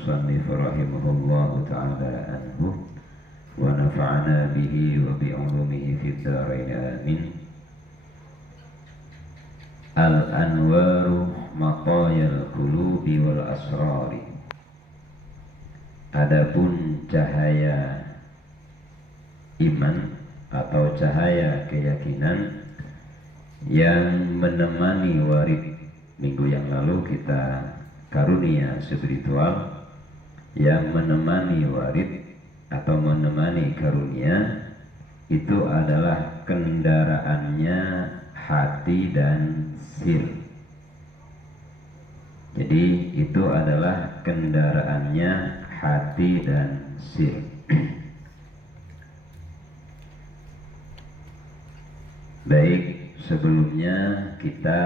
المصنف رحمه الله تعالى عنه ونفعنا به وبعلومه في الدارين آمين. Al-anwaru maqayal qulubi wal asrari. Adapun cahaya iman atau cahaya keyakinan yang menemani warid. Minggu yang lalu kita karunia spiritual yang menemani warid atau menemani karunia itu adalah kendaraannya hati dan sir. Jadi itu adalah kendaraannya hati dan sir. Baik, sebelumnya kita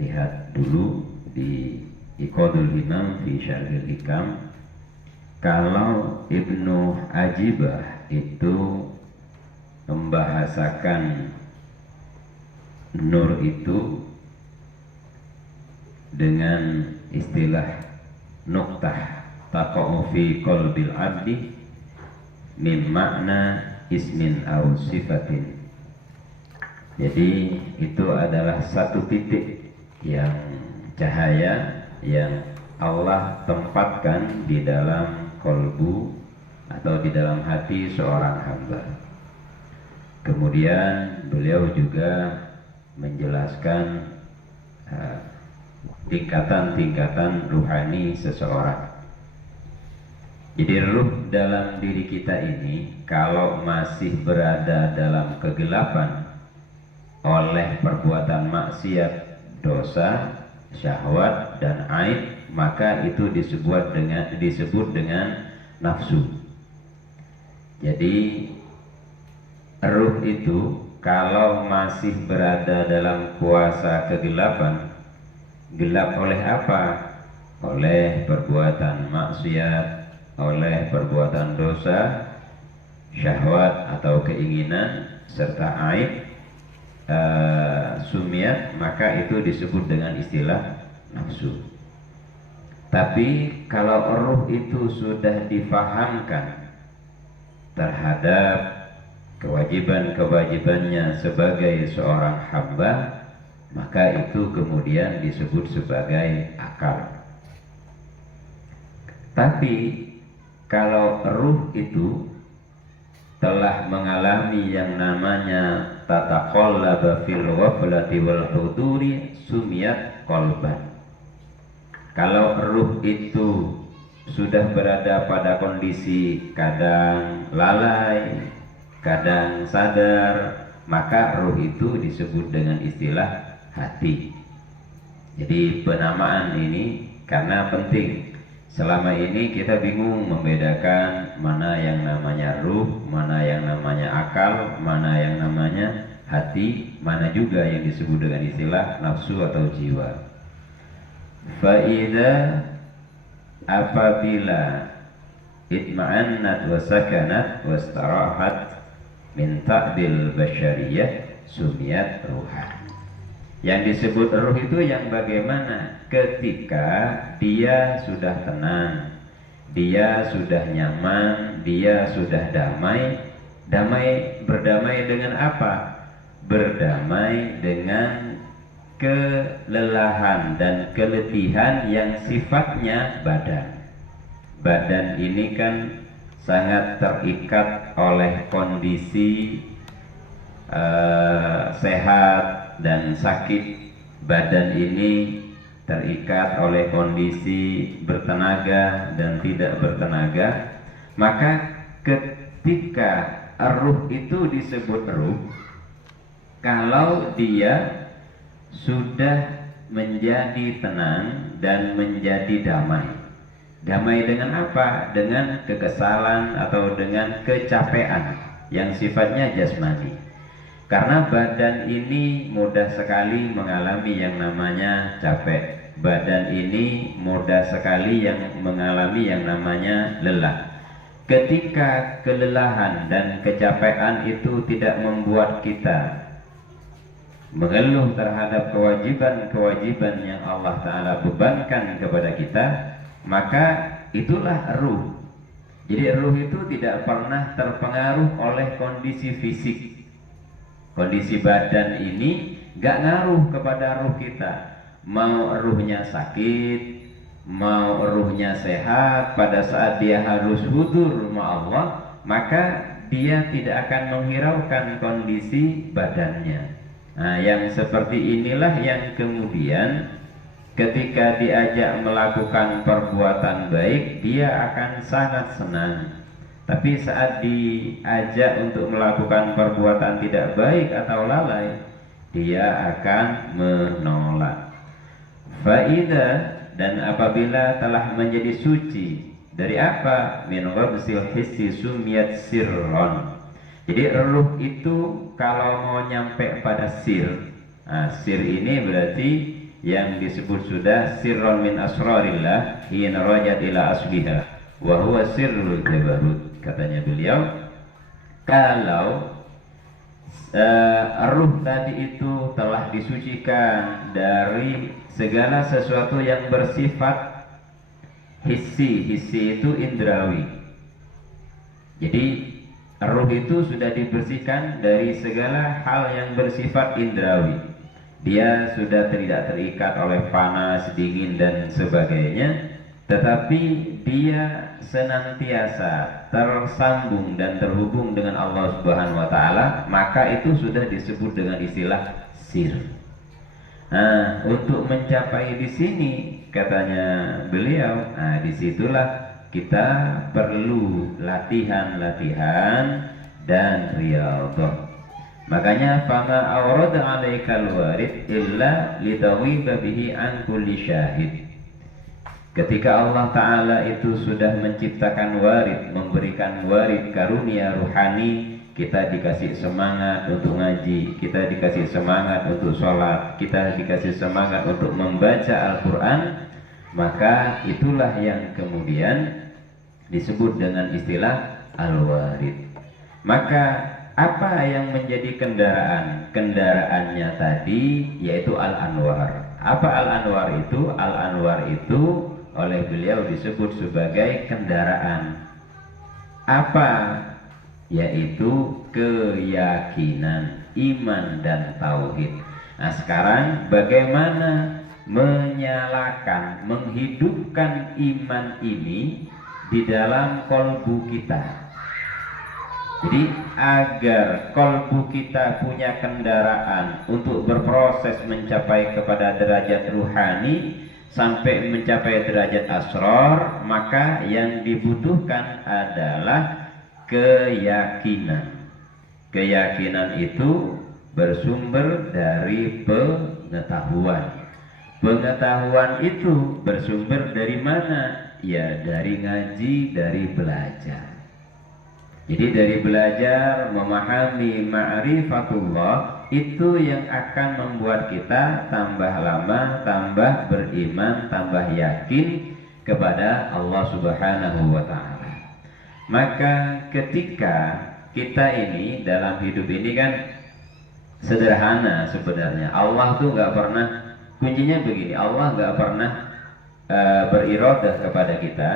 lihat dulu di Iqadul Himam fi Syarhil Hikam. Kalau Ibnu Ajibah itu membahasakan nur itu dengan istilah nuqtah taqa'u fi qalbil abdi min makna ismin aw sifatin. Jadi itu adalah satu titik yang cahaya yang Allah tempatkan di dalam kolbu atau di dalam hati seorang hamba. Kemudian beliau juga menjelaskan tingkatan-tingkatan ruhani seseorang. Jadi ruh dalam diri kita ini kalau masih berada dalam kegelapan oleh perbuatan maksiat, dosa, syahwat dan aib, maka itu disebut dengan nafsu. Jadi ruh itu kalau masih berada dalam kuasa kegelapan, gelap oleh apa? Oleh perbuatan maksiat, oleh perbuatan dosa, syahwat atau keinginan serta aib, sumiat, maka itu disebut dengan istilah nafsu. Tapi kalau ruh itu sudah difahamkan terhadap kewajiban-kewajibannya sebagai seorang hamba, maka itu kemudian disebut sebagai akal. Tapi kalau ruh itu telah mengalami yang namanya tataqallaba fil ghaflati wal huduri sumiyat qalban. Kalau ruh itu sudah berada pada kondisi kadang lalai, kadang sadar, maka ruh itu disebut dengan istilah hati. Jadi penamaan ini karena penting. Selama ini kita bingung membedakan mana yang namanya ruh, mana yang namanya akal, mana yang namanya hati, mana juga yang disebut dengan istilah nafsu atau jiwa. Fa'idha apabila itma'annat wa sakanat wa istarahat min ta'dil basyariyah sumiyat ruhan. Yang disebut ruh itu yang bagaimana? Ketika dia sudah tenang, dia sudah nyaman, dia sudah damai. Berdamai dengan apa? Berdamai dengan kelelahan dan keletihan yang sifatnya badan. Badan ini kan sangat terikat oleh kondisi sehat dan sakit. Badan ini terikat oleh kondisi bertenaga dan tidak bertenaga. Maka ketika ruh itu disebut ruh kalau dia sudah menjadi tenang dan menjadi damai. Damai dengan apa? Dengan kekesalan atau dengan kecapean yang sifatnya jasmani. Karena badan ini mudah sekali mengalami yang namanya capek. Badan ini mudah sekali yang mengalami yang namanya lelah. Ketika kelelahan dan kecapean itu tidak membuat kita mengeluh terhadap kewajiban-kewajiban yang Allah Ta'ala bebankan kepada kita, maka itulah ruh. Jadi ruh itu tidak pernah terpengaruh oleh kondisi fisik. Kondisi badan ini gak ngaruh kepada ruh kita. Mau ruhnya sakit, mau ruhnya sehat, pada saat dia harus hudur ma Allah, maka dia tidak akan menghiraukan kondisi badannya. Nah, yang seperti inilah yang kemudian ketika diajak melakukan perbuatan baik, dia akan sangat senang. Tapi saat diajak untuk melakukan perbuatan tidak baik atau lalai, dia akan menolak. Faida, dan apabila telah menjadi suci dari apa? Min ghabsil hissi sumiyat sirron. Jadi ruh itu kalau mau nyampe pada sir, sir ini berarti yang disebut sudah sirron min asrarillah hina rajat ila asliha wa huwa sirrul jabarut. Katanya beliau, kalau ruh tadi itu telah disucikan dari segala sesuatu yang bersifat hissi. Hissi itu indrawi. Jadi ruh itu sudah dibersihkan dari segala hal yang bersifat indrawi. Dia sudah tidak terikat oleh panas, dingin dan sebagainya, tetapi dia senantiasa tersambung dan terhubung dengan Allah Subhanahu wa taala, maka itu sudah disebut dengan istilah sir. Nah, untuk mencapai di sini katanya beliau, disitulah kita perlu latihan-latihan dan riyadhah. Makanya fama awrada 'alaikal warid illa litaghiba bihi an kulli syahid. Ketika Allah Ta'ala itu sudah menciptakan warid, memberikan warid karunia ruhani, kita dikasih semangat untuk ngaji, kita dikasih semangat untuk sholat, kita dikasih semangat untuk membaca Al-Quran, maka itulah yang kemudian disebut dengan istilah al-warid. Maka apa yang menjadi kendaraan? Kendaraannya tadi yaitu al-anwar. Apa al-anwar itu? Al-anwar itu oleh beliau disebut sebagai kendaraan. Apa? Yaitu keyakinan, iman dan tauhid. Nah, sekarang bagaimana menyalakan, menghidupkan iman ini di dalam kolbu kita? Jadi agar kolbu kita punya kendaraan untuk berproses mencapai kepada derajat ruhani sampai mencapai derajat asrar, maka yang dibutuhkan adalah keyakinan. Keyakinan itu bersumber dari pengetahuan. Pengetahuan itu bersumber dari mana? Ya dari ngaji, dari belajar. Jadi dari belajar memahami ma'rifatullah itu yang akan membuat kita tambah lama, tambah beriman, tambah yakin kepada Allah Subhanahu wa ta'ala. Maka ketika kita ini dalam hidup ini kan sederhana sebenarnya. Allah tuh gak pernah, kuncinya begini, Allah gak pernah berirodah kepada kita,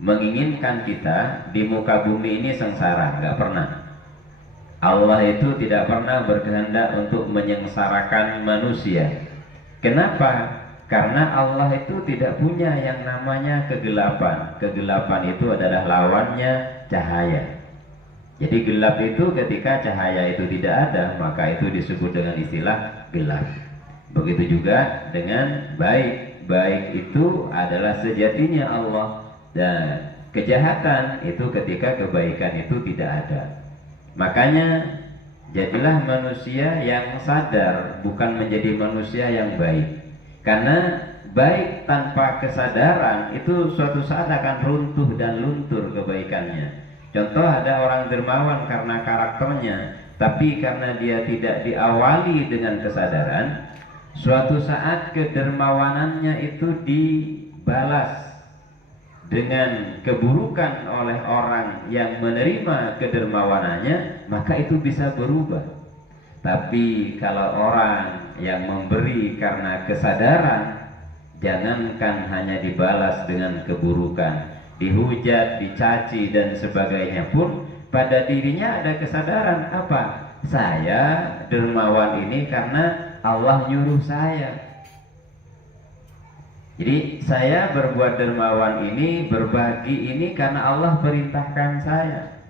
menginginkan kita di muka bumi ini sengsara, nggak pernah. Allah itu tidak pernah berkehendak untuk menyengsarakan manusia. Kenapa? Karena Allah itu tidak punya yang namanya kegelapan. Kegelapan itu adalah lawannya cahaya. Jadi gelap itu ketika cahaya itu tidak ada, maka itu disebut dengan istilah gelap. Begitu juga dengan baik. Baik itu adalah sejatinya Allah. Dan kejahatan itu ketika kebaikan itu tidak ada. Makanya jadilah manusia yang sadar, bukan menjadi manusia yang baik. Karena baik tanpa kesadaran itu suatu saat akan runtuh dan luntur kebaikannya. Contoh, ada orang dermawan karena karakternya, tapi karena dia tidak diawali dengan kesadaran, suatu saat kedermawanannya itu dibalas dengan keburukan oleh orang yang menerima kedermawanannya, maka itu bisa berubah. Tapi kalau orang yang memberi karena kesadaran, jangankan hanya dibalas dengan keburukan, dihujat, dicaci dan sebagainya pun pada dirinya ada kesadaran apa? Saya dermawan ini karena Allah nyuruh saya. Jadi saya berbuat dermawan ini, berbagi ini karena Allah perintahkan saya.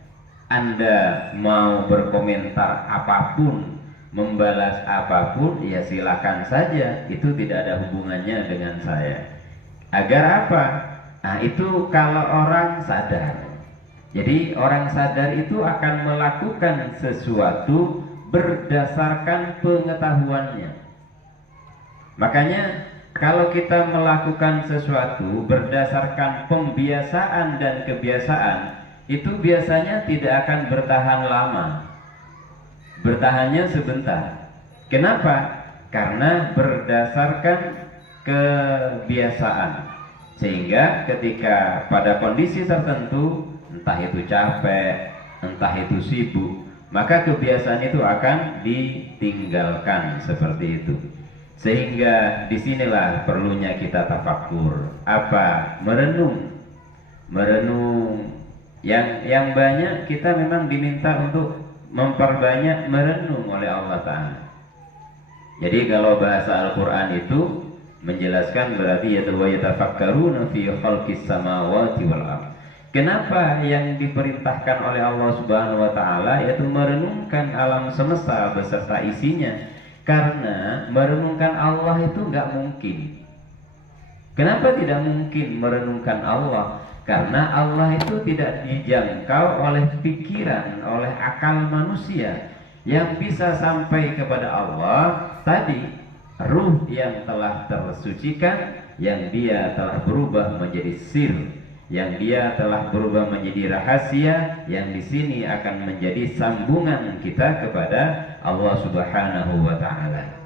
Anda mau berkomentar apapun, membalas apapun, ya silakan saja. Itu tidak ada hubungannya dengan saya. Agar apa? Nah, itu kalau orang sadar. Jadi orang sadar itu akan melakukan sesuatu berdasarkan pengetahuannya. Makanya kalau kita melakukan sesuatu berdasarkan pembiasaan dan kebiasaan, itu biasanya tidak akan bertahan lama. Bertahannya sebentar. Kenapa? Karena berdasarkan kebiasaan. Sehingga ketika pada kondisi tertentu, entah itu capek, entah itu sibuk, maka kebiasaan itu akan ditinggalkan seperti itu. Sehingga disinilah perlunya kita tafakkur. Apa? Merenung. Yang banyak kita memang diminta untuk memperbanyak merenung oleh Allah Ta'ala. Jadi kalau bahasa Al-Quran itu menjelaskan berarti yatafakkaruna fi khalqis samawati wal ardh. Kenapa yang diperintahkan oleh Allah Subhanahu wa taala yaitu merenungkan alam semesta beserta isinya? Karena merenungkan Allah itu enggak mungkin. Kenapa tidak mungkin merenungkan Allah? Karena Allah itu tidak dijangkau oleh pikiran, oleh akal manusia. Yang bisa sampai kepada Allah tadi ruh yang telah tersucikan, yang dia telah berubah menjadi sir, yang dia telah berubah menjadi rahasia, yang di sini akan menjadi sambungan kita kepada Allah Subhanahu wa taala.